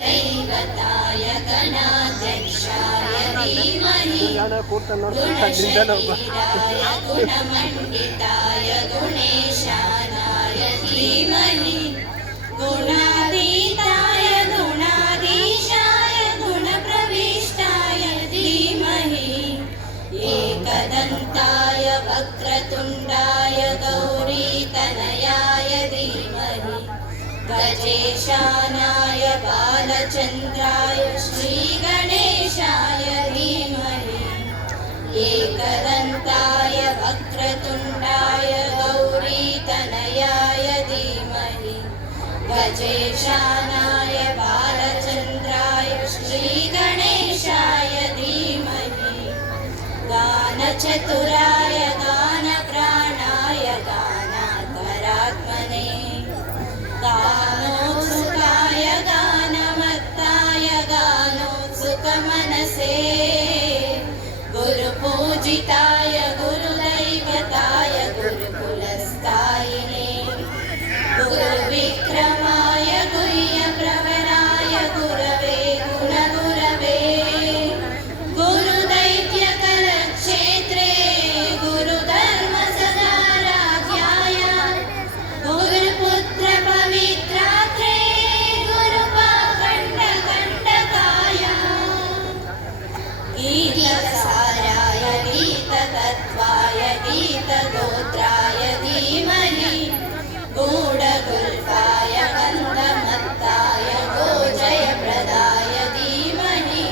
दैवताय गणाध्यक्षाय धीमहि गुणशरीराय गुणमण्डिताय गुणेशानाय धीमहि गुणातीताय गुणाधीशाय गुणप्रविष्टाय धीमहि एकदन्ताय वक्रतुण्डाय गौरीतनयाय धीमहि गजेशानाय बालचन्द्राय श्रीगणेशाय धीमहि एकदन्ताय वक्रतुण्डाय गौरीतनयाय धीमहि गजेशानाय बालचन्द्राय श्रीगणेशाय धीमहि गानचतुराय गानप्राणाय गानान्तरात्मने गानोत्सुकाय गानमत्ताय गानोत्सुकमनसे गुरुपूजिताय गुरुदैवताय गुरुकुलस्थायिने गुरुविक्रमाय गुह्यप्रवराय गुरवे गुणगुरवे गुरुदैत्यकलक्षेत्रे गुरुधर्मसदाराध्याय गुरुपुत्रपवित्रात्रे गुरुपाखण्डकण्टकाय गीतसाराय गीततत्त्वाय गीतगोत्राय धीमहि गूढगुल्फाय गन्धमत्ताय गोजयप्रदाय धीमहि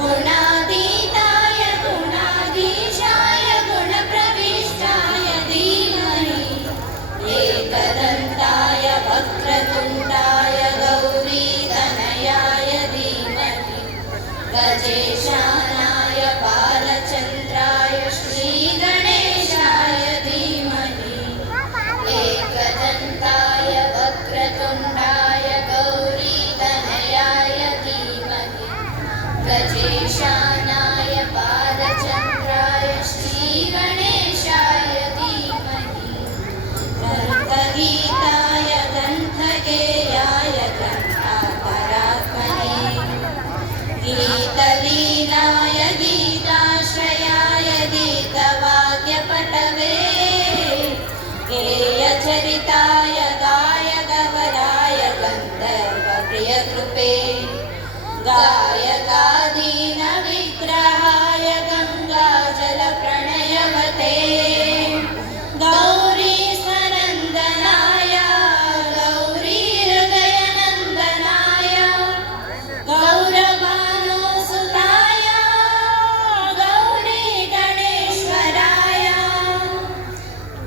गुणातीताय गुणाधीशाय गुणप्रविष्टाय धीमहि एकदन्ताय वक्रतुण्डाय गौरीतनयाय धीमहि गजेशानाय बालचन्द्राय श्रीगणेशाय धीमहि एकदन्ताय वक्रतुण्डाय गौरीतनयाय धीमहि गजेशानाय बालचन्द्राय श्रीगणेशाय धीमहि ग्रन्थगीताय ग्रन्थगेयाय ग्रन्थान्तरात्मने गीतलीलाय गीताश्रयाय गीतवाक्यपटवे गेयचरिताय गायगवराय गन्धर्वप्रियकृपे गायकादीनविग्रहाय गङ्गाजलप्रणयवते गौरीस्वनन्दनाय गौरीहृदयनन्दनाय गौरभानुसुताय गौरीगणेश्वराय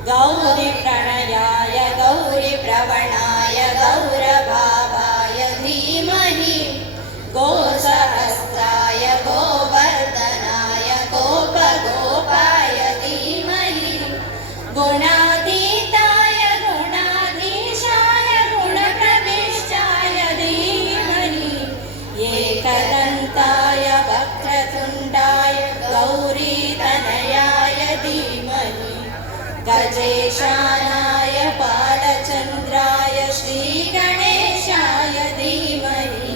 गौरीप्रणयाय गौरीप्रवणाय गौरभावाय धीमहि गोसहस्राय गोवर्धनाय गोपगोपाय धीमहि गुणातीताय गुणाधीशाय गुणप्रविष्टाय धीमहि एकदन्ताय वक्रतुण्डाय गौरीतनयाय धीमहि गजेशानाय बालचन्द्राय श्रीगणेशाय धीमहि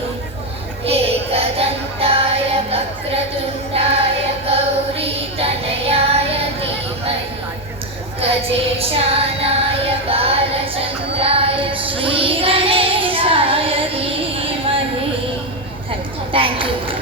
एकदन्ताय वक्रतुण्डाय गौरीतनयाय धीमहि गजेशानाय बालचन्द्राय श्रीगणेशाय धीमहि। Thank you.